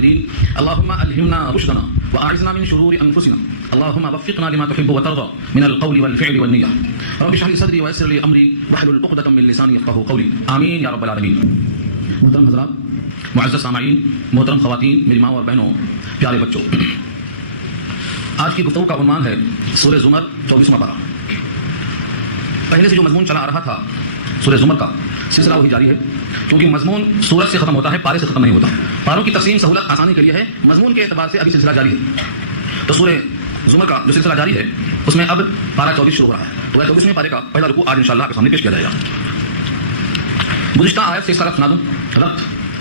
الشاكرين اللهم ألهمنا رشدنا وأعذنا من شرور أنفسنا اللهم وفقنا لما تحب وترضى من القول والفعل والنية رب اشرح لي صدري ويسر لي أمري واحلل عقدة من لساني يفقهوا قولي آمين يا رب العالمين. محترم حضرات، معزز سامعین، محترم خواتین، میری ماں اور بہنوں، پیارے بچوں، آج کی گفتگو کا عنوان ہے سورہ زمر 24واں پارہ. پہلے سے جو مضمون چلا آ رہا تھا سورہ زمر کا سلسلہ وہی جاری ہے، کیونکہ مضمون سورت سے ختم ہوتا ہے، پارے سے ختم نہیں ہوتا. پاروں کی تقسیم سہولت آسانی کے لیے ہے، مضمون کے اعتبار سے ابھی سلسلہ جاری ہے. تو سورہ زمر کا جو سلسلہ جاری ہے اس میں اب پارہ 24 شروع ہو رہا ہے. تو 24ویں پارے کا پہلا رکوع آج انشاءاللہ آپ کے سامنے پیش کیا جائے گا. گزشتہ آیت سے اس کا ربط سنا دوں. ربط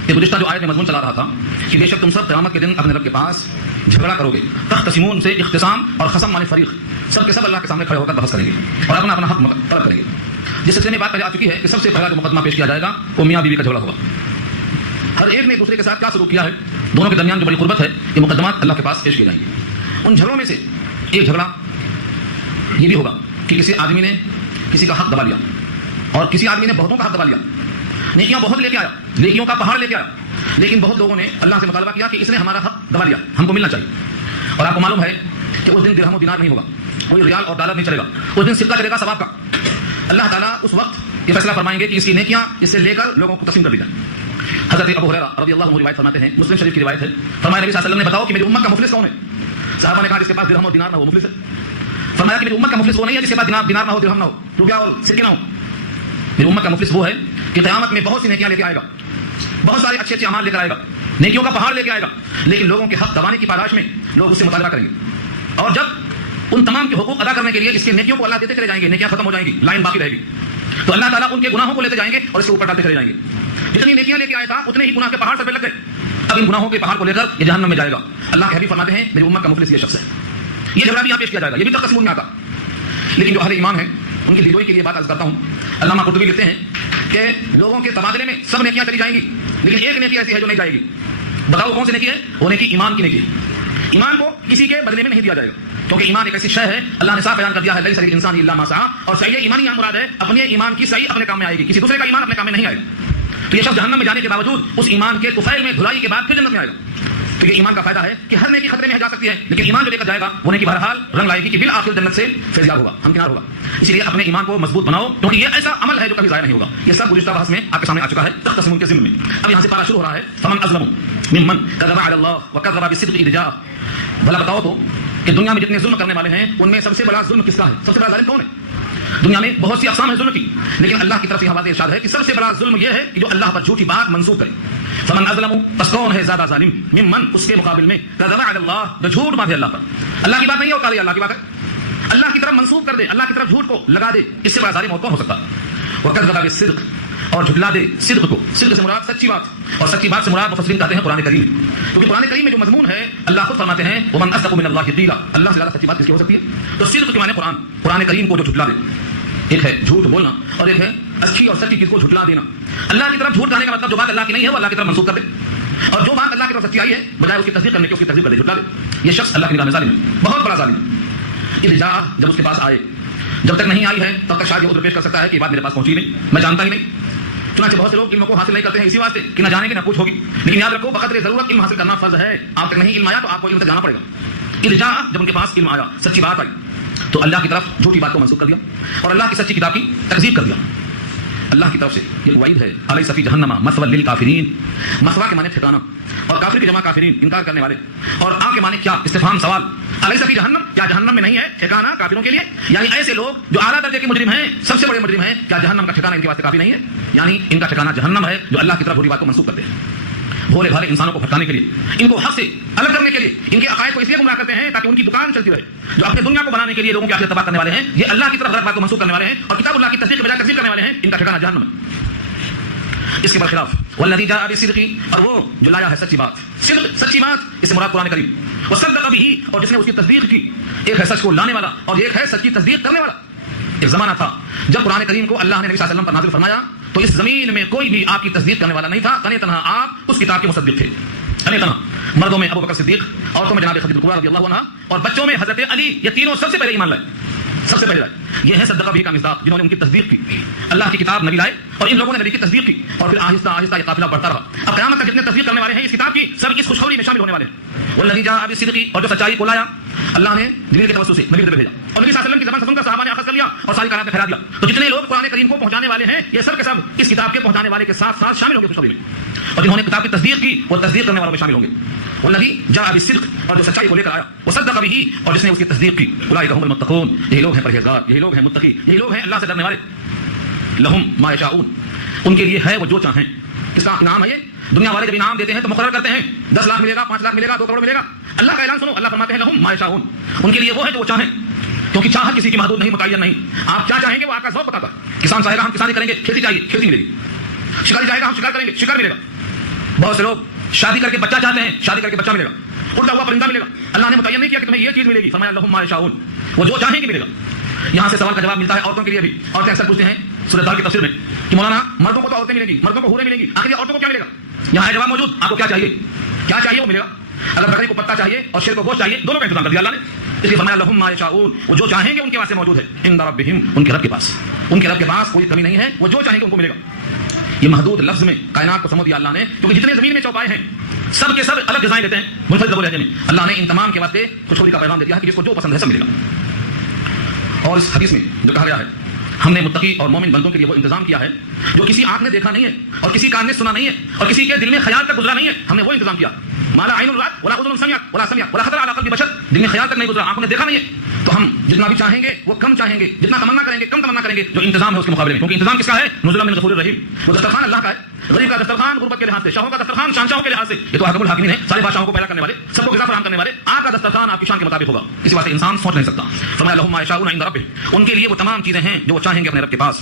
گزشتہ جو آیت میں مضمون چلا رہا تھا کہ بے شک تم سب قیامت کے دن اپنے رب کے پاس جھگڑا کرو گے. تختصمون سے اختصام اور خصم مانے فریق، سب کے سب اللہ کے سامنے کھڑے ہو کر بحث کریں گے اور اپنا اپنا حق طلب کریں گے. جس سلسلے میں بات پہلے آ چکی ہے کہ سب سے پہلا جو مقدمہ پیش کیا جائے گا وہ میاں بیوی کا جھگڑا ہوگا. ہر ایک نے ایک دوسرے کے ساتھ کیا سلوک کیا ہے، دونوں کے درمیان جو بڑی قربت ہے، یہ مقدمات اللہ کے پاس پیش کیے جائیں گے. ان جھگڑوں میں سے ایک جھگڑا یہ بھی ہوگا کہ کسی آدمی نے کسی کا حق دبا لیا اور کسی آدمی نے بہتوں کا حق دبا لیا. نیکیاں بہت لے کے آیا، نیکیوں کا پہاڑ لے کے آیا، لیکن بہت لوگوں نے اللہ سے مطالبہ کیا کہ اس نے ہمارا حق دبا لیا، ہم کو ملنا چاہیے. اور آپ کو معلوم ہے کہ اس دن درہم و دینار نہیں ہوگا، کوئی ریال اور ڈالر نہیں چلے گا، اس دن سکہ چلے گا ثواب کا. اللہ تعالیٰ اس وقت یہ فیصلہ فرمائیں گے کہ اس کی نیکیاں اس سے لے کر لوگوں کو تقسیم کر دی جائیں. حضرت ابو ہریرہ رضی اللہ عنہ روایت فرماتے ہیں، مسلم شریف کی روایت ہے، فرمایا نبی صلی اللہ علیہ وسلم نے بتاؤ کہ میری امت کا مفلس کون ہے؟ صحابہ نے کہا جس کے پاس درہم اور دینار نہ ہو مفلس ہے. فرمایا کہ میری امت کا مفلس وہ نہیں ہے جس کے پاس دینار نہ ہو، درہم نہ ہو، روپیہ اور سکے نہ ہو. میری امت کا مفلس وہ ہے کہ قیامت میں بہت سی نیکیاں لے کے آئے گا، بہت سارے اچھے اعمال لے کر آئے گا، نیکیوں کا پہاڑ لے کے آئے گا، لیکن لوگوں کے حق دبانے کی پاداش میں لوگ اس سے مطالبہ کریں گے. اور جب ان تمام کے حقوق ادا کرنے کے لیے اس کی نیکیوں کو اللہ دیتے چلے جائیں گے، نیکیاں ختم ہو جائیں گی، لائن باقی رہے گی، تو اللہ تعالیٰ ان کے گناہوں کو لیتے جائیں گے اور اس کے اوپر ڈالتے چلے جائیں گے. جتنی نیکیاں لے کے آیا تھا اتنے ہی گناہ کے پہاڑ سر پہ لگ گئے. اب ان گناہوں کے پہاڑ کو لے کر یہ جہنم میں جائے گا. اللہ کے حبیب فرماتے ہیں میری امت کا مفلس یہ شخص ہے. یہ جھگڑا بھی یہاں پیش کیا جائے گا، یہ بھی تقسیم میں آتا. لیکن جو اہل ایمان ہیں ان کی دلجوئی کے لیے بات عرض کرتا ہوں. علامہ قرطبی لکھتے ہیں کہ لوگوں کے تبادلے میں سب نیکیاں چلی جائیں گی، لیکن ایک نیکی ایسی ہے جو نہیں جائے گی. بتاؤ کون سی نیکی ہے؟ وہ نیکی ایمان کی نیکی. ایمان کو کسی کے بدلے میں نہیں دیا جائے گا، کیونکہ ایمان ایک ایسی شے ہے، اللہ نے صاف بیان کر دیا ہے، لیس للانسان الا ما سعى. اور صحیح ایمانی یہاں مراد ہے اپنے ایمان کی صحیح اپنے کام میں آئے گی، کسی دوسرے کا ایمان اپنے کام میں نہیں آئے گا. تو یہ شخص جہنم میں جانے کے باوجود اس ایمان کے طفیل میں دھلائی کے بعد پھر جنت میں آئے گا. تو یہ ایمان کا فائدہ ہے کہ ہر نیکی خطرے میں جا سکتی ہے، لیکن ایمان جو لے کر جائے گا وہ نیکی بہرحال رنگ لائے گی کہ بالآخر جنت سے فیضیاب ہوگا، ہمکنار ہوگا. اسی لیے اپنے ایمان کو مضبوط بناؤ، کیونکہ یہ ایسا عمل ہے جو کبھی ضائع نہیں ہوگا. یہ سب گزشتہ بحث میں آپ کے سامنے آ چکا ہے تختصم کے ضمن میں. اب یہاں سے پارہ شروع ہو رہا ہے فمن اظلم ممن كذب على الله وكذب بالصدق اذ جاء. بھلا بتاؤ تو کہ دنیا میں جتنے ظلم کرنے والے ہیں ان میں سب سے بڑا ظلم کس کا ہے؟ سب سے بڑا ظالم کون ہے؟ دنیا میں بہت سی اقسام ہیں ظلم کی، لیکن اللہ کی طرف سے یہ واضح ارشاد ہے کہ سب سے بڑا ظلم یہ ہے کہ جو اللہ پر جھوٹی بات منسوب کرے. فمن اظلم، پس کون ہے زیادہ ظالم، ممن، اس کے مقابل میں، كذب على الله، جو جھوٹ باندھے اللہ پر. اللہ کی بات نہیں ہے اور اللہ کی بات ہے، اللہ کی طرف منسوب کر دے، اللہ کی طرف جھوٹ کو لگا دے. اس سے بڑا ظالم اور کون ہو سکتا ہے؟ وكذب بالصدق، اور جھٹلا دے صدق کو. صدق سے مراد سچی بات، اور سچی بات سے مراد مفسرین کہتے ہیں قرآن کریم، کیونکہ قرآن کریم میں جو مضمون ہے اللہ خود فرماتے ہیں ومن اصدق من اللہ قیلا، اللہ سے زیادہ سچی بات کس کی ہو سکتی ہے؟ تو صدق کے معنی قرآن کریم کو جو جھٹلا دے. ایک ہے جھوٹ بولنا اور ایک ہے اچھی اور سچی چیز کو جھٹلا دینا. اللہ کی طرف جھوٹ کہنے کا مطلب جو بات اللہ کی نہیں ہے وہ اللہ کی طرف منسوب کر دے، اور جو بات اللہ کی طرف سچی آئی ہے بجائے اس کی تصدیق کرنے کی اس کی تکذیب کر دے، جھٹلا دے. یہ شخص اللہ کی نگاہ میں ظالم ہے، بہت بڑا ظالم ہے. اذا جب اس کے پاس آئے، جب تک نہیں آئی ہے تب تک شاید یہ عذر پیش کر سکتا ہے کہ یہ بات میرے پاس پہنچی نہیں، میں جانتا ہی نہیں. چنانچہ بہت سے لوگ علم کو حاصل نہیں کرتے ہیں اسی واسطے کہ نہ جانے گے نہ پوچھ ہوگی. لیکن یاد رکھو بقدر ضرورت علم حاصل کرنا فرض ہے. آپ تک نہیں علم آیا تو آپ کو علم تک جانا پڑے گا. اذا جب ان کے پاس علم آیا، سچی بات آئی، تو اللہ کی طرف جھوٹی بات کو منسوخ کر دیا اور اللہ کی سچی کتاب کی تکذیب کر دیا. اللہ کی طرف سے یہ وعید ہے الیس فی جہنم مثوی للکافرین. مثوا کے معنی ٹھکانہ، اور کافر کی جمع کافرین، انکار کرنے والے. اور آ کے معنی کیا؟ استفہام، سوال. الیس فی جہنم، کیا جہنم میں نہیں ہے ٹھکانہ کافروں کے لیے؟ یعنی ایسے لوگ جو اعلیٰ درجے کے مجرم ہیں، سب سے بڑے مجرم ہیں، کیا جہنم کا ٹھکانہ ان کے واسطے کافی نہیں ہے؟ یعنی ان کا ٹھکانہ جہنم ہے جو اللہ کی طرف بری بات کو منسوخ کرتے ہیں. بھولے بھالے انسانوں کو بھٹکانے کے لیے، ان کو حق سے الگ کرنے کے لیے، ان کے عقائد کو اس لیے گمراہ کرتے ہیں تاکہ ان کی دکان چلتی رہے. جو اپنے دنیا کو بنانے کے لیے لوگوں کی آخرت تباہ کرنے والے ہیں، یہ اللہ کی طرف غلط بات کو منسوخ کرنے والے ہیں اور کتاب اللہ کی تصدیق کے بجائے تکذیب کرنے والے ہیں. ان کا ٹھکانہ جہنم ہے. اس کے برخلاف والذی جاء بالصدق، اور وہ جو لایا ہے سچی بات. صدق سچی بات، اس سے مراد قرآن کریم. وصدق به، اور جس نے اس کی تصدیق کی. ایک ہے سچ کو لانے والا اور ایک ہے سچ کی تصدیق کرنے والا. ایک زمانہ تھا جب قرآن کریم کو اللہ نے نبی صلی اللہ علیہ وسلم پر نازل فرمایا تو اس زمین میں کوئی بھی آپ کی تصدیق کرنے والا نہیں تھا. تنہا تنہا آپ اس کتاب کے مصدق تھے. تنہا مردوں میں ابو بکر صدیق، عورتوں میں جناب خدیجہ کبریٰ رضی اللہ عنہا، اور بچوں میں حضرت علی. یہ تینوں سب سے پہلے ایمان لائے. سب سے پہلے یہ ہے صدقہ بھی کا مصداق، جنہوں نے ان کی تصدیق کی. اللہ کی کتاب نبی لائے اور ان لوگوں نے نبی کی تصدیق کی اور پھر آہستہ آہستہ یہ قافلہ بڑھتا رہا. اب قیامت تک جتنے تصدیق کرنے والے ہیں اس کتاب کی سب اس خوشخبری میں شامل ہونے والے ہیں. والذی جاء بالصدق، اور جو سچائی کو لایا اللہ نے جبریل کے توسط سے نبی کو بھیجا اور نبی صلی اللہ علیہ وسلم کی زبان سے سن کر صحابہ نے اخذ کر لیا اور ساری کائنات میں پھیلا دیا. تو جتنے لوگ قرآن کریم کو پہنچانے والے ہیں یہ سب کے سب اس کتاب کے پہنچانے والے کے ساتھ ساتھ شامل ہوں گے خوشخبری میں. اور جنہوں نے کتاب کی تصدیق کی وہ تصدیق کرنے والوں میں شامل ہوں گے. والذی جاء بالصدق، اور جو سچائی کو لے کر آیا وصدق به، اور جس نے اس کی تصدیق کی. اولئک هم المتقون، یہی لوگ ہیں پرہیزگار، یہی لوگ ہیں متقی، یہی لوگ ہیں اللہ سے ڈرنے والے. لہم ما یشاؤون، ان کے لیے ہے وہ جو چاہیں. کس کا انعام ہے یہ؟ دنیا والے جب انعام دیتے ہیں تو مقرر کرتے ہیں 10 لاکھ ملے گا، 5 لاکھ ملے گا، 2 کروڑ ملے گا. اللہ کا اعلان سنو، اللہ فرماتے ہیں لہم ما یشاؤون، ان کے لیے وہ ہے جو وہ چاہیں. کیونکہ چاہت کسی کی محدود نہیں، متعین نہیں. آپ کیا چاہیں گے وہ آپ کا ذوق بتاتا ہے. کسان چاہے گا ہم کسانی کریں گے، کھیتی چاہیے کھیتی ملے گی. شکاری چاہے گا ہم شکار کریں گے، شکار ملے گا. بہت سے لوگ شادی کر کے بچہ چاہتے ہیں، شادی کر کے بچہ ملے گا. اڑتا ہوا پرندہ ملے گا. اللہ نے متعین نہیں کیا کہ تمہیں یہ چیز ملے گی، فرمایا لہم ما یشاؤون، وہ جو چاہیں گے ملے گا. یہاں سے سوال کا جواب ملتا ہے عورتوں کے لیے بھی. عورتیں اکثر پوچھتے ہیں سورۃ الدار کی تفسیر میں کہ مولانا مردوں کو تو عورتیں ملیں گی، مردوں کو حوریں ملیں گی، آخر عورتوں کو کیا ملے گا؟ یہاں ہے جواب موجود. آپ کو کیا چاہیے؟ کیا چاہیے وہ ملے گا. اگر بکری کو پتہ چاہیے اور شیر کو گوشت چاہیے، دونوں کا انتظام کر دیا اللہ نے. اس لیے فرمایا لہم ما یشاؤون، وہ جو چاہیں گے ان کے واسطے موجود ہے. عند ربہم، ان کے رب کے پاس. ان کے رب کے پاس کوئی کمی نہیں ہے، وہ جو چاہیں گے ان کو ملے گا. یہ محدود لفظ میں کائنات کو سمجھ دیا اللہ نے، کیونکہ جتنے زمین میں چوپائے ہیں سب کے سب الگ ڈیزائن لیتے ہیں منفرد لہجے میں. اللہ نے ان تمام کے واسطے خوشخبری کا پیغام دے دیا ہے کہ جس کو جو پسند ہے سب ملے گا. اور اس حدیث میں جو کہا گیا ہے ہم نے متقی اور مومن بندوں کے لیے وہ انتظام کیا ہے جو کسی آنکھ نے دیکھا نہیں ہے اور کسی کان نے سنا نہیں ہے اور کسی کے دل میں خیال تک گزرا نہیں ہے. ہم نے وہ انتظام کیا ما لا عین رأت ولا اذن سمعت ولا خطر على قلب بشر، دل میں خیال تک نہیں گزرا، آنکھوں نے دیکھا نہیں ہے. تو ہم جتنا بھی چاہیں گے وہ کم چاہیں گے، جتنا تمنا کریں گے کم تمنا کریں گے جو انتظام ہے اس کے مقابلے میں. کیونکہ انتظام کس کا ہے؟ نزلا من غفور الرحیم. وہ دسترخوان اللہ کا ہے. غریب کا دسترخوان غربت کے لحاظ سے، شاہوں کا دسترخوان شہنشاہوں کے لحاظ سے. یہ تو حاکم الحاکمین ہے، سارے بادشاہوں کو پیدا کرنے والے، سب کو غذا فراہم کرنے والے. آپ کا دسترخوان آپ کی شان کے مطابق ہوگا، اس واسطے انسان سوچ نہیں سکتا. فرمایا لہم ما یشاؤون عند ربہم، ان کے لیے وہ تمام چیزیں ہیں جو وہ چاہیں گے اپنے رب کے پاس.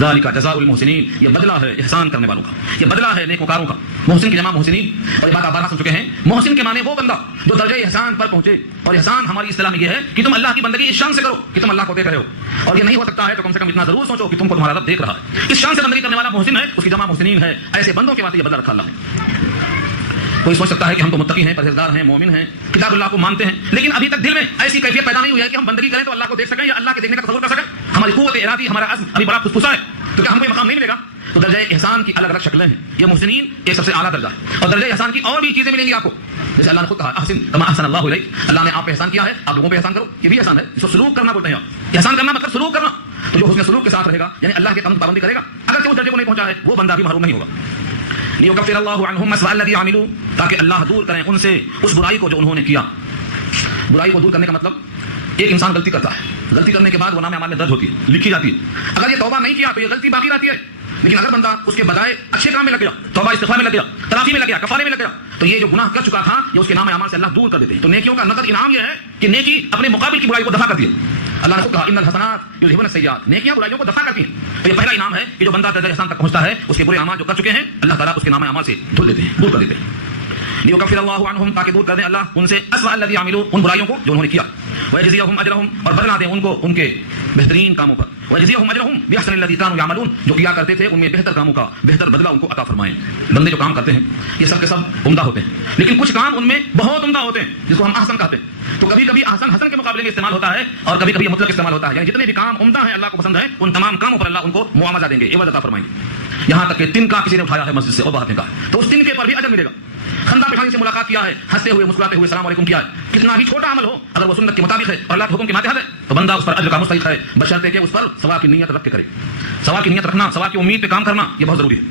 ذالک جزاء المحسنین، یہ بدلہ ہے احسان کرنے والوں کا، یہ بدلہ ہے نیکوکاروں کا. محسن کی جمع محسنین، اور یہ بات آپ بارہا سن چکے ہیں. محسن کے معنی وہ بندہ جو درجہ احسان پر پہنچے. اور احسان ہماری اصطلاح میں یہ ہے کہ تم اللہ کی بندگی اس شان سے کرو کہ تم اللہ کو دیکھ رہے ہو. اور یہ نہیں ہو سکتا ہے تو کم سے کم اتنا ضرور سوچو کہ تم کو تمہارا رب دیکھ رہا ہے. اس شان سے بندگی کرنے والا محسن ہے، اس کی جمع محسنین ہے. ایسے بندوں کے واسطے یہ بدلہ رکھا اللہ ہے. کوئی سوچ سکتا ہے کہ ہم تو متقی ہیں، پرہیزگار ہیں، مومن ہیں، کتاب اللہ کو مانتے ہیں، لیکن ابھی تک دل میں ایسی کیفیت پیدا نہیں ہوئی ہے کہ ہم بندگی کریں تو اللہ کو دیکھ سکیں یا اللہ کے دیکھنے کا تصور کر سکیں. ہماری قوت ارادی، ہمارا عزم ابھی بڑا پھسپھسا ہے. تو کیا ہم کو یہ مقام نہیں ملے گا؟ تو درجہ احسان کی الگ الگ شکلیں ہیں. یہ محسنین ایک سب سے اعلیٰ درجہ ہے. اور درجہ احسان کی اور بھی چیزیں ملیں گی آپ کو. جیسے اللہ نے خود کہا احسن کما احسن اللہ الیک، اللہ نے آپ پہ احسان کیا ہے، آپ لوگوں پہ احسان کرو. یہ بھی احسان ہے، اس کو سلوک کرنا بولتے ہیں. احسان کرنا مطلب سلوک کرنا. تو جو حسن سلوک کے ساتھ رہے گا یعنی اللہ کے قانون کی پابندی کرے گا، اگر کہ اس درجے کو نہیں پہنچا ہے وہ بندہ بھی محروم نہیں ہوگا. لیکفر اللہ عنہم مسوء الذی عملوا، تاکہ اللہ دور کریں ان سے اس برائی کو جو انہوں نے کیا. برائی کو دور کرنے کا مطلب ایک انسان غلطی کرتا ہے، غلطی کرنے کے بعد وہ نام اعمال میں درج ہوتی ہے، لکھی جاتی ہے. اگر یہ توبہ نہیں کیا تو یہ غلطی باقی رہتی ہے. لیکن اگر بندہ اس کے بجائے اچھے کام میں لگ گیا، توبہ استغفار میں لگ گیا، تلافی میں لگ گیا، کفارے میں لگ گیا، تو یہ جو گناہ کر چکا تھا یہ اس کے نام اعمال سے اللہ دور کر دیتے ہیں. تو نیکیوں کا نقد انعام یہ ہے کہ نیکی اپنے مقابل کی برائی کو دفع کرتی ہے. اللہ نے خود کہا ان الحسنات یذهبن السیئات، نیکیاں برائیوں کو دفع کرتی ہیں. تو یہ پہلا انعام ہے کہ جو بندہ درجہ احسان تک پہنچتا ہے اس کے برے اعمال جو کر چکے ہیں اللہ تعالیٰ اس کے نام اعمال سے دھل دیتے ہیں، دور کر دیتے ہیں. لیکفر اللہ عنہم، تاکہ دور کر دیں اللہ ان سے اسوأ الذی عملوا، ان برائیوں کو جو انہوں نے کیا. ویجزیہم اجرہم، اور بدلہ دیں ان کو ان کے بہترین کاموں پر. ویجزیہم اجرہم باحسن الذی کانوا یعملون، جو کیا کرتے تھے ان میں بہتر کاموں کا بہتر بدلہ ان کو عطا فرمائیں. بندے جو کام کرتے ہیں یہ سب کے سب عمدہ ہوتے ہیں، لیکن کچھ کام ان میں بہت عمدہ ہوتے ہیں جس کو ہم احسن کہتے ہیں. تو کبھی کبھی احسن حسن کے مقابلے میں استعمال ہوتا ہے اور کبھی کبھی مطلق استعمال ہوتا ہے. یعنی جتنے بھی کام عمدہ ہیں اللہ کو پسند ہیں ان تمام کاموں پر اللہ ان کو معاوضہ دیں گے، عوض عطا فرمائیں گے. یہاں تک کہ تن کا کسی نے اٹھایا ہے مسجد سے اور باہر پھینکا ہے تو اس تن کے پر بھی اجر ملے گا. خندہ پٹھانی سے ملاقات کیا ہے، ہنستے ہوئے مسکراتے ہوئے السلام علیکم کیا ہے، کتنا بھی چھوٹا عمل ہو اگر وہ سنت کے مطابق ہے اور اللہ کے حکم کے ماتحت ہے تو بندہ اس پر اجر کا مستحق ہے، بشرطے کہ اس پر ثواب کی نیت رکھ کے کرے. ثواب کی نیت رکھنا، ثواب کی امید پہ کام کرنا یہ بہت ضروری ہے.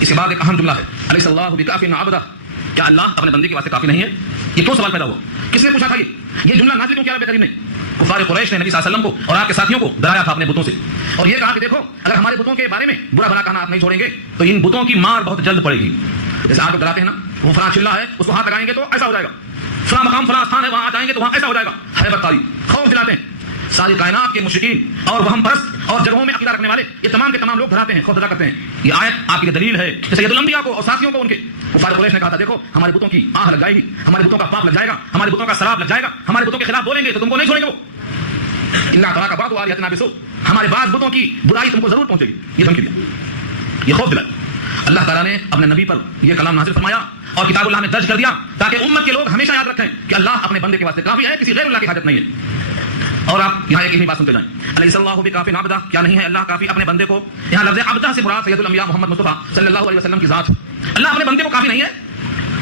اس کے بعد ایک اہم جملہ ہے الیس اللہ بکاف عبدہ، کیا اللہ اپنے بندے کے واسطے کافی نہیں ہے؟ یہ کیوں سوال پیدا ہوا؟ کس نے پوچھا تھا؟ یہ جملہ نازل کیوں کیا رب کریم نے؟ کفار قریش نے نبی صلی اللہ علیہ وسلم کو اور آپ کے ساتھیوں کو ڈرایا تھا اپنے بتوں سے اور یہ کہا کہ دیکھو اگر ہمارے بتوں کے بارے میں برا بھلا کہنا آپ نہیں چھوڑیں گے تو ان بتوں کی مار بہت جلد پڑے گی. جیسے آپ ڈراتے ہیں نا، وہ فلاں چلہ ہے اس کو ہاتھ لگائیں گے تو ایسا ہو جائے گا، فلاں مقام فلاں استھان ہے وہاں آ جائیں گے تو وہاں ایسا ہو جائے گا. حیبت تاری، خوف دلاتے ہیں. ساری کائنات کے مشرکین اور وہم پرست اور جگہوں میں عقیدہ رکھنے والے یہ تمام کے تمام لوگ ڈراتے ہیں، خوف زدہ کرتے ہیں. یہ آیت آپ کی دلیل ہے کہ سید الانبیاء کو اور ساتھیوں کو ان کے کفار قریش نے کہا تھا دیکھو ہمارے بتوں کی آہ لگ جائے گی، ہمارے بتوں کا پاپ لگ جائے گا، ہمارے بتوں کا سراب لگ جائے گا، ہمارے بتوں کے خلاف بولیں گے تو تم کو نہیں چھوڑیں گے. وہ اللہ تعالیٰ کا بات آ رہی ہے، ہمارے بعض بتوں کی برائی تم کو ضرور پہنچے گی. یہ دھمکی دیا، یہ خوف دلایا. اللہ تعالیٰ نے اپنے نبی پر یہ کلام نازل فرمایا اور کتاب اللہ میں درج کر دیا تاکہ امت کے لوگ ہمیشہ یاد رکھیں کہ اللہ اپنے بندے کے واسطے کافی ہے، کسی غیر اللہ کی حاجت نہیں ہے. اور آپ یہاں ایک ہی بات سنتے جائیں، الیس اللہ بکافٍ عبدہ، کیا نہیں ہے اللہ کافی اپنے بندے کو؟ یہاں لفظ عبدہ سے مراد سید الانبیاء محمد مصطفیٰ صلی اللہ علیہ وسلم کی ذات ہے۔ اللہ اپنے بندے کو کافی نہیں ہے؟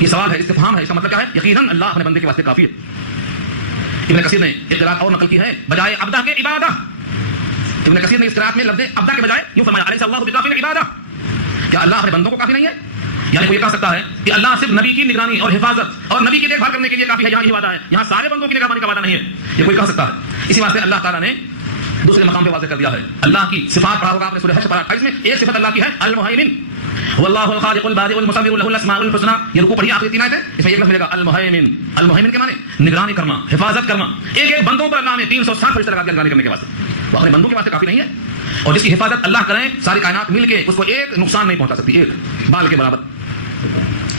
یہ سوال ہے، استفہام ہے، اس کا مطلب کیا ہے؟ یقیناً اللہ اپنے بندے کے واسطے کافی ہے۔ ابن کثیر نے ایک قرأت اور نقل کی ہے، بجائے عبدہ کے عبادہ۔ ابن کثیر نے اس قرأت میں لفظ عبدہ کے بجائے یوں فرمایا، الیس اللہ بکافٍ عبادہ، کیا اللہ اپنے بندوں کو کافی نہیں ہے؟ یعنی کوئی یہ کہہ سکتا ہے کہ اللہ صرف نبی کی نگرانی اور حفاظت اور نبی کی دیکھ بھال کرنے کے لیے کافی ہے، یہاں یہ وعدہ ہے، یہاں سارے بندوں کی نگرانی کا وعدہ نہیں ہے، یہ کوئی کہہ سکتا ہے۔ اسی واسطے اللہ تعالیٰ نے دوسرے مقام پہ واضح کر دیا ہے، اللہ کی صفات پڑھا ہوگا آپ نے سورہ حشر 28 میں، ایک صفت اللہ کی ہے المہیمن، واللہ الخالق البارئ المصور له الاسماء الحسنى، یہ رکوع پڑھی آخری 3 آیتیں، اس میں ایک لفظ ملے گا المہیمن۔ المہیمن کے معنی نگرانی کرنا، حفاظت کرنا، ایک ایک بندوں پر اللہ نے 360 فرشتے لگا دیا نگرانی کرنے کے واسطے، وہ اپنے بندوں کے واسطے کافی نہیں ہے، اور جس کی حفاظت اللہ کریں ساری کائنات مل کے اس کو ایک نقصان نہیں پہنچا سکتی، ایک بال کے برابر۔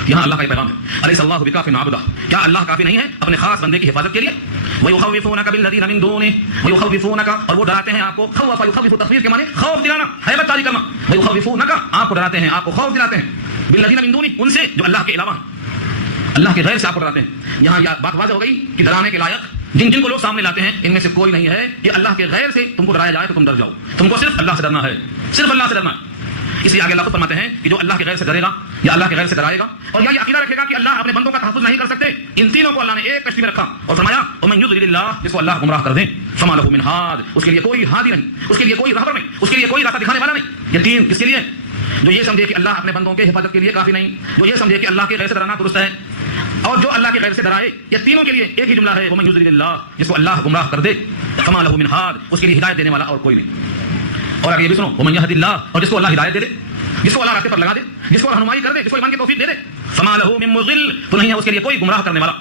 یہاں اللہ کا پیغام ہے، الیس اللہ بکافٍ عبدہ، کیا اللہ کافی نہیں ہے اپنے خاص بندے کی حفاظت کے لیے؟ وَيُخَوِّفُونَكَ بِالَّذِينَ مِن دُونِهِ، وَيُخَوِّفُونَكَ، اور وہ ڈراتے ہیں آپ کو، خوف یخوف تخویف کے معنی خوف دلانا، ہیبت طاری کرنا، وَيُخَوِّفُونَكَ، آپ کو ڈراتے ہیں، آپ کو خوف دلاتے ہیں، بِالَّذِينَ مِن دُونِهِ، ان سے جو اللہ کے علاوہ ہیں، اللہ کے غیر سے آپ کو ڈراتے ہیں۔ یہاں یہ بات واضح ہو گئی کہ ڈرانے کے لائق جن کو لوگ سامنے لاتے ہیں ان میں سے کوئی نہیں ہے کہ اللہ کے غیر سے تم کو ڈرایا جائے تو تم ڈر جاؤ، تم کو صرف اللہ سے ڈرنا ہے، صرف اللہ سے ڈرنا ہے۔ اس لیے آگے اللہ خود فرماتے ہیں کہ جو اللہ کے غیر سے ڈرے گا یا اللہ کے غیر سے ڈرائے گا اور یا یہ عقیدہ رکھے گا کہ اللہ اپنے بندوں کا تحفظ نہیں کر سکتے، ان تینوں کو اللہ نے ایک کشتی میں رکھا اور فرمایا ومن یضلل اللہ، جس کو اللہ گمراہ کر دے فما لہ من ہاد، اس کے لیے کوئی ہادی نہیں، اس کے لیے کوئی رہبر نہیں، اس کے لیے کوئی راستہ دکھانے والا نہیں۔ یہ تین کس کے لیے؟ جو یہ سمجھے کہ اللہ اپنے بندوں کے حفاظت کے لیے کافی نہیں، جو یہ سمجھے کہ اللہ کے غیر سے ڈرانا درست ہے، اور جو اللہ کے غیر سے ڈرائے، یہ تینوں کے لیے ایک ہی جملہ ہے ومن یضلل اللہ، جس کو اللہ گمراہ کر دے فما لہ من ہاد، اس کے لیے ہدایت دینے والا اور کوئی نہیں۔ اور آگے یہ بھی سنو ومن یہد اللہ، اور جس کو اللہ ہدایت دے دے، جس کو اللہ راستے پر لگا دے، جس کو رہنمائی کر دے، جس کو ایمان کی توفیق دے دے، فما لہ من مضل، تو نہیں ہے اس کے لیے کوئی گمراہ کرنے والا۔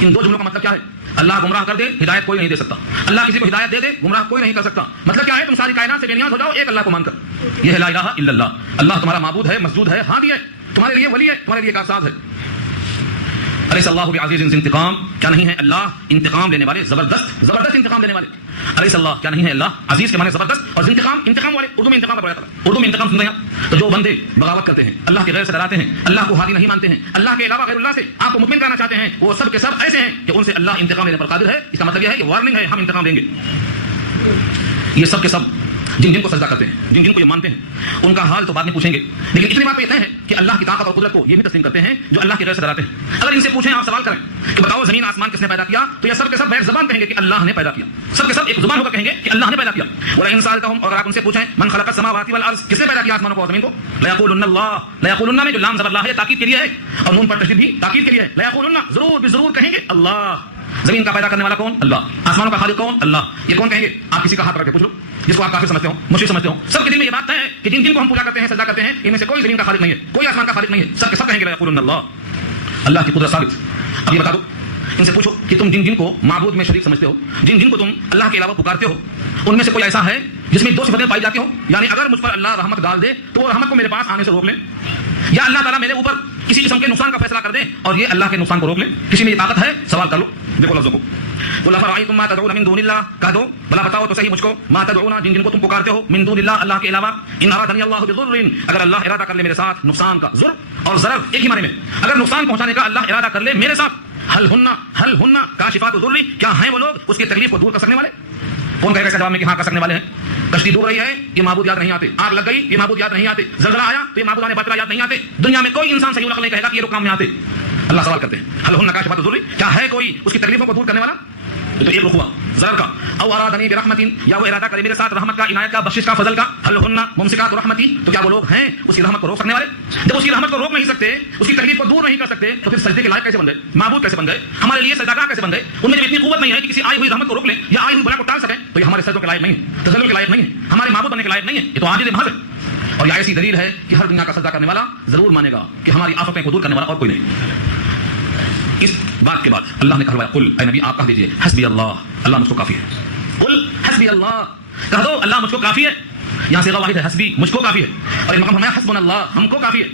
ان دو جملوں کا مطلب کیا ہے؟ اللہ گمراہ کر دے، ہدایت کوئی نہیں دے سکتا، اللہ کسی کو ہدایت دے دے، گمراہ کوئی نہیں کر سکتا۔ مطلب کیا ہے؟ تم ساری کائنات سے بے نیاز ہو جاؤ ایک اللہ کو مان کر، یہ ہے لا الہ الا اللہ، اللہ تمہارا معبود ہے، مسجود ہے، ہادی ہے، تمہارے لیے ولی ہے، تمہارے لیے کارساز ہے۔ الیس اللہ بعزیز ذی انتقام، کیا نہیں ہے اللہ انتقام لینے والے، زبردست انتقام لینے والے؟ الیس اللہ، کیا نہیں ہے اللہ عزیز کے معنی زبردست، اور انتقام والے، اردو میں انتقام کا پڑھا جاتا ہے، اردو میں انتقام سنتے ہیں تو جو بندے بغاوت کرتے ہیں، اللہ کے غیر سے ڈراتے ہیں، اللہ کو ہادی نہیں مانتے ہیں، اللہ کے علاوہ غیر اللہ سے آپ کو مطمئن کرنا چاہتے ہیں، وہ سب کے سب ایسے ہیں کہ ان سے اللہ انتقام لینے پر قادر ہے۔ اس کا مطلب یہ ہے کہ وارننگ ہے، ہم انتقام لیں گے۔ یہ سب کے سب جن کو سجدہ کرتے ہیں، جن کو یہ مانتے ہیں، ان کا حال تو بعد میں پوچھیں گے، لیکن اتنی بات تو یہ ہے کہ اللہ کی طاقت اور قدرت کو یہ بھی تسلیم کرتے ہیں جو اللہ کے غیر سے ڈراتے ہیں۔ اگر ان سے پوچھیں، آپ سوال کریں کہ بتاؤ زمین آسمان کس نے پیدا کیا، تو یہ سب کے سب بغیر زبان کہیں گے کہ اللہ نے پیدا کیا، سب کے سب ایک زبان ہو کر کہیں گے کہ اللہ نے پیدا کیا۔ وَلَئِن سَأَلْتَهُمْ، اور آپ ان سے پوچھیں من خلق السماوات والارض، کس نے پیدا کیا آسمانوں کو اور زمین کو، لَيَقُولُنَّ اللَّهُ، لَيَقُولُنَّ میں جو لام زبر لا ہے تاکید کے لیے ہے اور نون پر تشدید بھی تاکید کے لیے ہے، لَيَقُولُنَّ ضرور کہیں گے اللہ۔ زمین کا پیدا کرنے والا کون؟ اللہ۔ آسمانوں کا خالق کون؟ اللہ۔ یہ کون کہیں گے؟ آپ کسی کا ہاتھ پکڑ کے پوچھ لو، جس کو آپ کافر سمجھتے ہو، مشرک سمجھتے ہو، سب کے دل میں یہ بات ہے کہ جن کو ہم پوجا کرتے ہیں، سجدہ کرتے ہیں، ان میں سے کوئی زمین کا خالق نہیں ہے، کوئی آسمان کا خالق نہیں ہے، سب کے سب کہیں گے لَيَقُولُنَّ اللَّهُ، اللہ کی قدرت ثابت۔ اب یہ بتا دو، ان سے پوچھو کہ تم جن کو معبود میں شریک سمجھتے ہو، جن کو تم اللہ کے علاوہ پکارتے ہو، ان میں سے کوئی ایسا ہے جس میں دو صفتیں پائی جاتی ہو، یعنی اگر مجھ پر اللہ رحمت ڈال دے تو وہ رحمت کو میرے پاس آنے سے روک لیں، یا اللہ تعالیٰ میرے اوپر کسی قسم کے نقصان کا فیصلہ کر دے اور یہ اللہ کے نقصان کو روک لیں، کسی میں یہ طاقت ہے؟ سوال کر لو، دیکھو لفظوں کو، قُلْ أَفَرَأَيْتُم مَّا تَدْعُونَ مِن دُونِ اللَّهِ، کہہ دو بلا بتاؤ تو صحیح مجھ کو، ما تدعون جن کو تم پکارتے ہو، من دون اللہ اللہ کے علاوہ، ان ارادنی اللہ بضر، اگر اللہ ارادہ کر لے میرے ساتھ نقصان کا، ضر اور ضرر ایک ہی معنی میں، اگر نقصان پہنچانے کا اللہ ارادہ کر لے میرے ساتھ، هل هن کاشفات الضر، کیا ہیں وہ لوگ اس کی تکلیف کو دور کر سکنے والے؟ کون کہے گا اس جواب میں کہ ہاں کر سکنے والے ہیں؟ کشتی ڈوب رہی ہے، یہ معبود یاد نہیں آتے، آگ لگ گئی، یہ معبود یاد نہیں آتے، زلزلہ آیا تو یہ معبودان باطلہ یاد نہیں آتے، دنیا میں کوئی انسان صحیح عقل نہیں کہے گا کہ یہ لوگ کام میں آتے۔ اللہ سوال کرتے ہیں هل هن کاشفات الضر، کیا ہے کوئی اس کی تکلیفوں کو دور کرنے والا؟ تو ایک رخ ہوا ضرر کا، او ارادنی برحمت، یا وہ ارادہ کرے میرے ساتھ رحمت کا، عنایت کا، بخشش کا، فضل کا، هل هن ممسکات رحمتی، تو کیا وہ لوگ ہیں اس کی رحمت کو روک سکنے والے؟ جب اس کی رحمت کو روک نہیں سکتے، اس کی تکلیف کو دور نہیں کر سکتے، تو پھر سجدے کے لائق کیسے بن گئے؟ معبود کیسے بن گئے؟ ہمارے لیے سجدہ کیسے بن گئے؟ ان میں جب اتنی قوت نہیں ہے کہ کسی آئی ہوئی رحمت کو روک لیں یا آئی ہوئی بلا کو ٹال سکیں، تو یہ ہمارے سجدوں کے لائق نہیں ہے، تذلل کے لائق نہیں ہے، ہمارے معبود بننے کے لائق نہیں ہے، یہ تو عاجز محض ہے۔ اور یہ ایسی دلیل ہے کہ ہر دنیا کا سجدہ کرنے والا ضرور مانے گا کہ ہماری آفتیں کو دور کرنے والا اور کوئی نہیں۔ اس بات کے بعد اللہ نے کہا قل، اے نبی آپ کہہ دیجئے حسبی اللہ، اللہ مجھ کو کافی ہے، قل حسبی اللہ، کہہ دو اللہ مجھ کو کافی ہے، یہاں صیغہ واحد ہے حسبی، مجھ کو کافی ہے، اور ایک مقام فرمایا حسبنا اللہ، ہم کو کافی ہے۔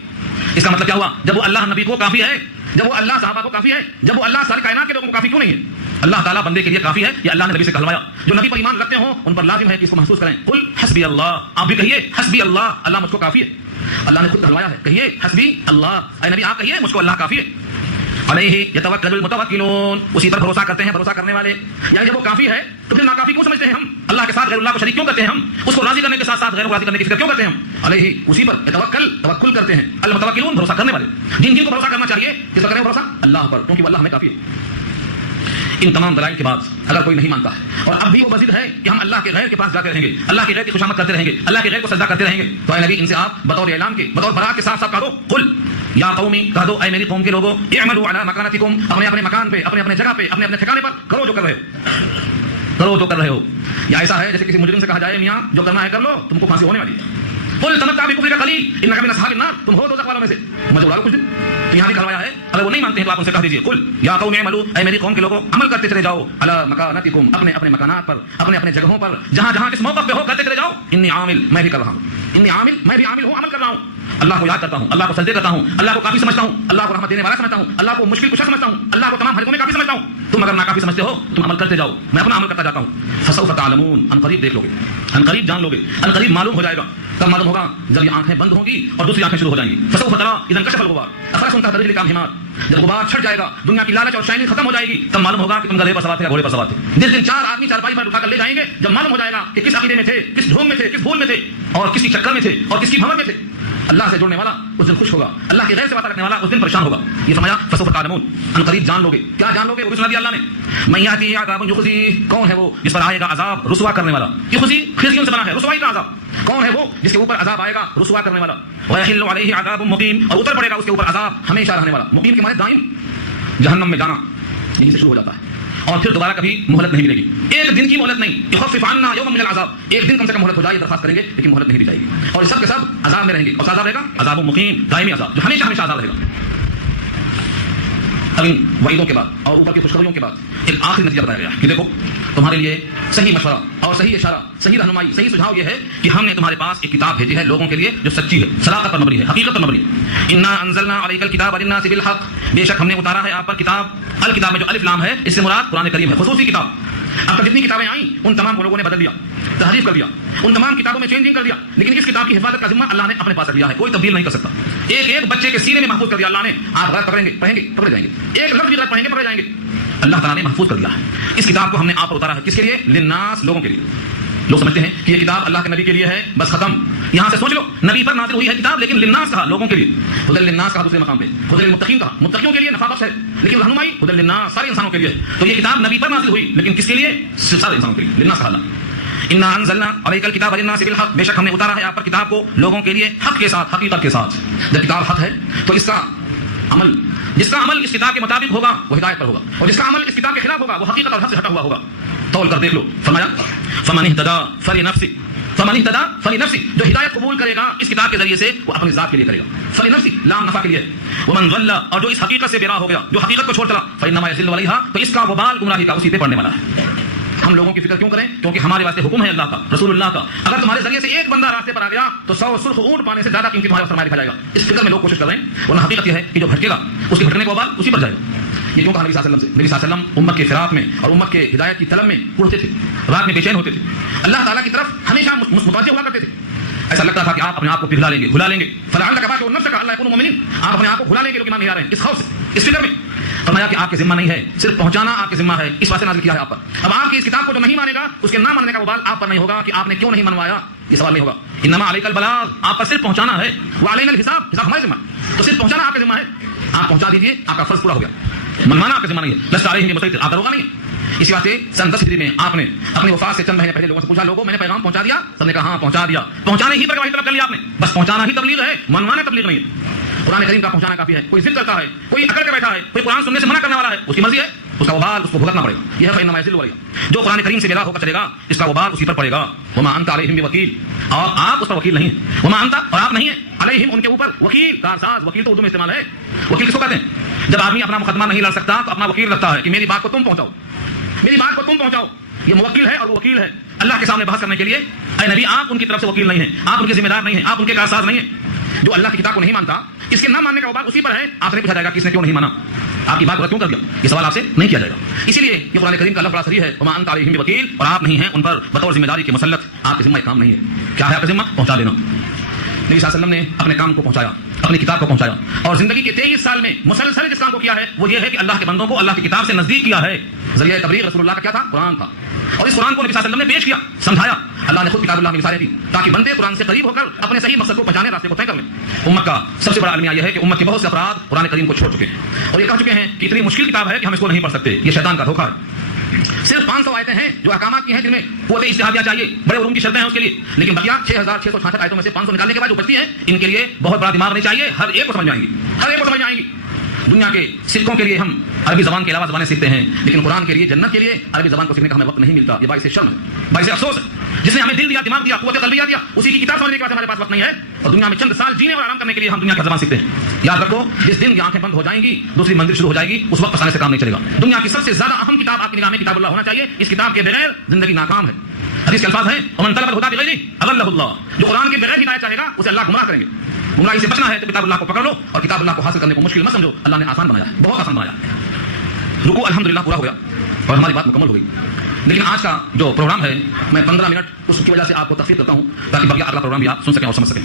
اس کا مطلب کیا ہوا؟ جب وہ اللہ نبی کو کافی ہے، جب وہ اللہ صحابہ کو کافی ہے، جب وہ اللہ ساری کائنات کے لوگوں کو کافی کیوں نہیں ہے؟ اللہ تعالیٰ بندے کے لیے کافی ہے، یہ اللہ نے نبی سے کہلوایا، جو نبی پر ایمان رکھتے ہوں ان پر لازم ہے کہ اس کو محسوس کریں، قل حسبی اللہ، آپ بھی کہیے حسبی اللہ، اللہ مجھ کو کافی ہے، اللہ نے خود کہلوایا ہے، کہیے حسبی اللہ، اے نبی آپ کہیے مجھ کو اللہ کافی ہے۔ علیہ یتوکل المتوکلون، اسی پر بھروسہ کرتے ہیں بھروسہ کرنے والے. یعنی جب وہ کافی ہے تو پھر ناکافی کیوں سمجھتے ہیں ہم؟ اللہ کے ساتھ غیر اللہ کو شریک کیوں کرتے ہیں ہم؟ اس کو راضی کرنے کے ساتھ ساتھ غیر کو راضی کرنے کی فکر کیوں کرتے ہیں ہم؟ علیہ اسی پر توکل کرتے ہیں. المتوکلون بھروسہ کرنے والے. جن کو بھروسہ کرنا چاہیے کس پر کریں بھروسہ؟ اللہ پر، کیونکہ وہ اللہ ہمیں کافی ہے. ان تمام دلائل کے بعد اگر کوئی نہیں مانتا ہے اور اب بھی وہ بضد ہے کہ ہم اللہ کے غیر کے پاس جاتے رہیں گے، اللہ کے غیر کی خوشامد کرتے رہیں گے، اللہ کے غیر کو سجدہ کرتے رہیں گے، تو اے نبی ان سے آپ بطور اعلان کے بطور برات کے ساتھ ساتھ کہہ دو قل یا قومی، کہہ دو اے میری قوم کے لوگوں اعملوا علی مکانتکم، اپنے اپنے مکان پہ اپنے اپنے جگہ پہ اپنے اپنے ٹھکانے پر کرو جو کر رہے ہو. یا ایسا ہے جیسے کسی مجرم سے کہا جائے میاں جو کرنا ہے کر لو، تم کو پھانسی ہونے والی ہے. قل تمتع بکفرک قلیل انک من اصحاب النار، تم ہو دوزخ والوں میں سے، مجھے اڑا لو کچھ دن. تو یہاں بھی کروایا ہے اگر وہ نہیں مانتے ہیں تو آپ ان سے کہہ دیجیے قل یا قوم اعملوا، اے میری قوم کے لوگوں عمل کرتے چلے جاؤ علی مکانتکم، اپنے اپنے مکانات پر اپنے اپنے جگہوں پر جہاں جہاں کس موقع پہ ہو کرتے چلے جاؤ. انی عامل، میں بھی کر رہا ہوں، انی عامل، میں بھی عامل ہوں، عمل کر رہا ہوں. اللہ کو یاد کرتا ہوں، اللہ کو سجدے کرتا ہوں، اللہ کو کافی سمجھتا ہوں، اللہ کو رحمت دینے والا سمجھتا ہوں، اللہ کو مشکل کشا سمجھتا ہوں، اللہ کو تمام حلقوں میں کافی سمجھتا ہوں. تم اگر ناکافی سمجھتے ہو تم عمل کرتے جاؤ، میں اپنا عمل کرتا جاتا ہوں. فسوف تعلمون، ان قریب دیکھ لو گے، ان قریب جان لو گے، ان قریب معلوم ہو جائے گا. کب معلوم ہوگا؟ جب یہ آنکھیں بند ہوں گی اور دوسری آنکھیں شروع ہو جائیں گی. فسوف ترى اذا انكشف الغبار افرس تحت رجلك حمار، جب غبار چھٹ جائے گا، دنیا کی لالچ اور شائنی ختم ہو جائے گی، تب معلوم ہوگا کہ تم گدھے پر سوار تھے یا گھوڑے پر سوار تھے. جس دن چار آدمی چارپائی پر اٹھا کر لے جائیں گے، جب معلوم ہو جائے گا کہ کس عقیدے میں تھے، کس ڈھونگ میں تھے، کس بھول میں تھے، اور کس کی چکر میں تھے اور کس کی بھنور میں تھے. اللہ سے جڑنے والا اس دن خوش ہوگا، اللہ کے غیر سے وعدہ رکھنے والا اس دن پریشان ہوگا. یہ فرمایا فسوف تعلمون، ان قریب جان لو گے. کیا جان لو گے؟ وہ سنا دیا اللہ نے. من یاتی عذاب یخزی، کون ہے وہ جس پر آئے گا عذاب رسوا کرنے والا. یخزی خزیوں سے بنا ہے، رسوائی کا عذاب. کون ہے وہ جس کے اوپر عذاب آئے گا رسوا کرنے والا. ویحل علیہ عذاب مقیم، اور اتر پڑے گا اس کے اوپر عذاب ہمیشہ رہنے والا. مقیم کے معنی دائم، جہنم میں جانا یہیں سے شروع ہو جاتا ہے اور پھر دوبارہ کبھی مہلت نہیں ملے گی. ایک دن کی مہلت نہیں. یخفف عنا یوما من العذاب، ایک دن کم سے کم مہلت ہو جائے درخواست کریں گے لیکن مہلت نہیں دی جائے گی. اور سب کے سب عذاب میں رہیں گے. اور عذاب رہے گا عذاب مقیم، دائمی عذاب جو ہمیشہ ہمیشہ عذاب رہے گا. اب ان وعیدوں کے بعد اور اوپر کی خوشخبریوں کے بعد ایک آخری نتیجہ بتایا گیا کہ دیکھو تمہارے لیے صحیح مشورہ اور صحیح اشارہ، صحیح رہنمائی، صحیح سجھاؤ یہ ہے کہ ہم نے تمہارے پاس ایک کتاب بھیجی ہے لوگوں کے لیے جو سچی ہے، صداقت پر مبنی ہے، حقیقت پر مبنی ہے. انا انزلنا علیک الکتاب للناس بالحق، بے شک ہم نے اتارا ہے آپ پر کتاب. الکتاب میں جو الف لام ہے اس سے مراد قرآن کریم ہے، خصوصی کتاب. اب تک جتنی کتابیں آئیں ان تمام کو لوگوں نے بدل دیا، تحریف کر دیا، ان تمام کتابوں میں چینجنگ کر دیا. لیکن اس کتاب کی حفاظت کا ذمہ اللہ نے اپنے پاس رکھ لیا ہے، کوئی تبدیل نہیں کر سکتا. ایک ایک بچے کے سینے میں محفوظ کر دیا اللہ نے. آپ غلط پڑھیں گے پکڑے جائیں گے، ایک لفظ بھی غلط پڑھیں گے پکڑے جائیں گے. اللہ تعالیٰ نے محفوظ کر دیا ہے. اس کتاب کو ہم نے آپ پر اتارا ہے کس کے لیے؟ للناس، لوگوں کے لیے. لوگ سمجھتے ہیں کہ یہ کتاب اللہ کے نبی کے لیے ہے، بس ختم. یہاں سے سوچ لو نبی پر نازل ہوئی ہے کتاب لیکن للناس کہا، لوگوں کے لیے. ہدی للناس کہا دوسرے مقام پہ، ہدی للمتقین کہا، متقیوں کے لیے نفع بخش ہے. لیکن رہنمائی ہدی للناس، سارے انسانوں کے لیے. تو یہ کتاب نبی پر نازل ہوئی لیکن کس کے لیے؟ سارے انسانوں کے لیے. للناس کہا اللہ. انا انزلنا علیک الکتاب للناس بالحق، بے شک ہم نے اتارا ہے آپ پر کتاب کو لوگوں کے لیے حق کے ساتھ، حقیقت کے ساتھ. جب کتاب حق ہے تو اس کا عمل، جس کا عمل اس کتاب کے مطابق ہوگا وہ ہدایت پر ہوگا، اور جس کا عمل اس کتاب کے خلاف ہوگا وہ حقیقت اور حق سے ہٹا ہوا ہوگا. تول کر دیکھ لو. فرمایا فمن اهتدى فلنفسه، فمن اهتدى فلنفسه، جو ہدایت قبول کرے گا اس کتاب کے ذریعے سے وہ اپنی ذات کے لیے کرے گا. فلنفسه لام نفع کے لیے. ومن ضل، اور جو اس حقیقت سے بے راہ ہو گیا، جو حقیقت کو چھوڑ چلا، فانما يضل عليها، تو اس کا وبال گمراہی کا اسی پہ پڑنے والا ہے. ہم لوگوں کی فکر کیوں کریں؟ کیونکہ ہمارے واسطے حکم ہے اللہ کا، رسول اللہ کا. اگر تمہارے ذریعے سے ایک بندہ راستے پر آ گیا تو 100 سرخ اونٹ پانے سے زیادہ قیمتی تمہارا فرمایا دکھا جائے گا. اس فکر میں لوگ کوشش کر رہے ہیں، ورنہ حقیقت یہ ہے کہ جو بھٹکے گا اس کے بھٹکنے کا وبال اسی پر جائے گا. یہ کیوں کہا نبی صلی اللہ علیہ وسلم سے؟ نبی صلی اللہ علیہ وسلم امت کے فراق میں اور امت کے ہدایت کی طلب میں اڑتے تھے، رات میں بے چین ہوتے تھے، اللہ تعالیٰ کی طرف ہمیشہ متوجہ ہوا کرتے تھے. ایسا لگتا تھا کہ آپ اپنے آپ کو پگھلا لیں گے. فلعلک باخع نفسک الا یکونوا مؤمنین، آپ اپنے آپ کو بھلا لیں گے لوگ ایمان نہیں لا رہے ہیں، اس خوف سے، اس فکر میں. فرمایا کہ آپ کے ذمہ نہیں ہے، صرف پہنچانا آپ کے ذمہ ہے، اس واسطے نازل کیا ہے آپ پر. اب آپ کی اس کتاب کو جو نہیں مانے گا اس کے نہ ماننے کا وبال آپ پر نہیں ہوگا کہ آپ نے کیوں نہیں منوایا، یہ سوال نہیں ہوگا. انما علیک البلاغ، آپ پر صرف پہنچانا ہے. وعلینا الحساب، حساب ہمارے ذمہ، تو صرف پہنچانا آپ کے ذمہ ہے. آپ پہنچا دیجیے، آپ کا فرض پورا ہو گیا. منوانا آپ کے ذمہ نہیں ہے. لست علیہم بمسیطر، آپ دروغہ نہیں ہے. اسی واسطے سن 10 ہجری میں آپ نے اپنی وفات سے چند مہینے پہلے لوگوں سے پوچھا، لوگوں میں نے پیغام پہنچا دیا؟ سب نے کہا ہاں پہنچا دیا. پہنچانے ہی پر گواہی طلب کر لیا آپ نے، بس پہنچانا ہی تبلیغ ہے، منوانا تبلیغ نہیں ہے. قرآن کریم کا پہنچانا کافی ہے. کوئی ضد کرتا ہے، کوئی اکڑ کے بیٹھا ہے، کوئی قرآن سننے سے منع کرنے والا ہے، اس کی مرضی ہے، اس کا وبال اس کو بھگتنا پڑے گا. یہ ہے فإنما يضل عليها، جو قرآن کریم سے بے راہ ہو کر چلے گا اس کا وبال اسی پر پڑے گا. وما انت علیہم بوکیل، اور آپ اس پر وکیل نہیں ہیں. وما انت، اور آپ نہیں ہیں، علیہم ان کے اوپر وکیل، کارساز. وکیل تو اردو میں استعمال ہے. وکیل کس کو کہتے ہیں؟ جب آدمی اپنا مقدمہ نہیں لڑ سکتا تو اپنا وکیل رکھتا ہے کہ میری بات کو تم پہنچاؤ، میری بات کو تم پہنچاؤ. یہ موکل ہے اور وہ وکیل ہے اللہ کے سامنے بحث کرنے کے لیے. اے نبی آپ ان کی طرف سے وکیل نہیں ہیں، آپ ان کے ذمہ دار نہیں ہیں، آپ ان کے کارساز نہیں ہیں. جو اللہ کی کتاب کو نہیں مانتا اس کے نہ ماننے کا وبال اسی پر ہے. آپ سے پوچھا جائے گا کہ اس نے کیوں نہیں مانا، آپ کی بات کو کیوں کر دیا، یہ سوال آپ سے نہیں کیا جائے گا. اسی لیے یہ قرآن کریم کا لفظ بڑا صریح ہے، وما انت علیہم بوکیل، اور آپ نہیں ہیں ان پر بطور ذمہ داری کے مسلط. آپ کے ذمہ کام نہیں ہے. کیا ہے آپ کا ذمہ؟ پہنچا دینا. نبی صلی اللہ علیہ وسلم نے اپنے کام کو پہنچایا، اپنی کتاب کو پہنچایا اور زندگی کے 23 سال میں مسلسل جس کام کو کیا ہے وہ یہ ہے کہ اللہ کے بندوں کو اللہ کی کتاب سے نزدیک کیا ہے. ذریعہ تبلیغ رسول اللہ کا کیا تھا؟ قرآن تھا. اور اس قرآن کو نبی صلی اللہ علیہ وسلم نے پیش کیا، سمجھایا. اللہ نے خود کتاب اللہ میں مثالیں دی تاکہ بندے قرآن سے قریب ہو کر اپنے صحیح مقصد کو پہچانے، راستے کو طے کر لیں. امت کا سب سے بڑا المیہ یہ ہے کہ امت کے بہت سے افراد قرآن کریم کو چھوڑ چکے ہیں اور یہ کہہ چکے ہیں کہ اتنی مشکل کتاب ہے کہ ہم اس کو نہیں پڑھ سکتے. یہ شیطان کا دھوکہ ہے. صرف 500 آیتیں ہیں جو احکامات کی ہیں، جن میں قوت اجتہادیہ چاہیے، بڑے علوم کی شرطیں ہیں اس کے لیے، لیکن بقیہ 6666 آیتوں میں سے 500 نکالنے کے بعد جو بچتی ہیں ان کے لیے بہت بڑا دماغ نہیں چاہیے. ہر ایک کو سمجھ میں آئیں گی، ہر ایک کو سمجھ میں آئیں گی. دنیا کے سکھوں کے لیے ہم عربی زبان کے علاوہ زبانیں سیکھتے ہیں، لیکن قرآن کے لیے، جنت کے لیے عربی زبان کو سیکھنے کا ہمیں وقت نہیں ملتا. یہ باعث شرم ہے، باعث افسوس ہے. جس نے ہمیں دل دیا، دماغ دیا، قوت قلبیہ دیا، اسی کی کتاب سمجھنے کے بعد ہمارے پاس وقت نہیں ہے اور دنیا میں چند سال جینے اور آرام کرنے کے لیے ہم دنیا کی زبان سیکھتے ہیں. یاد رکھو، جس دن یہ آنکھیں بند ہو جائیں گی، دوسری منزل شروع ہو جائے گی، اس وقت پھنسانے سے کام نہیں چلے گا. دنیا کی سب سے زیادہ اہم کتاب آپ کی نگاہ میں کتاب اللہ ہونا چاہیے. اس کتاب کے بغیر زندگی ناکام ہے. حدیث کے الفاظ ہیں، ومن طلب الہدى بغیرہ اضلہ اللہ. جو قرآن کے بغیر ہدایت چاہے گا اسے اللہ گمراہ کریں گے. گمراہی سے بچنا ہے تو کتاب اللہ کو پکڑ لو اور کتاب اللہ کو حاصل کرنے کو مشکل مت سمجھو. اللہ نے آسان بنایا، بہت آسان بنایا. رکوع الحمدللہ پورا ہو گیا اور ہماری بات مکمل ہو گئی. لیکن آج کا جو پروگرام ہے میں 15 منٹ اس کی وجہ سے آپ کو تفصیل کرتا ہوں تاکہ بقیہ اگلا پروگرام بھی آپ سن سکیں اور سمجھ سکیں.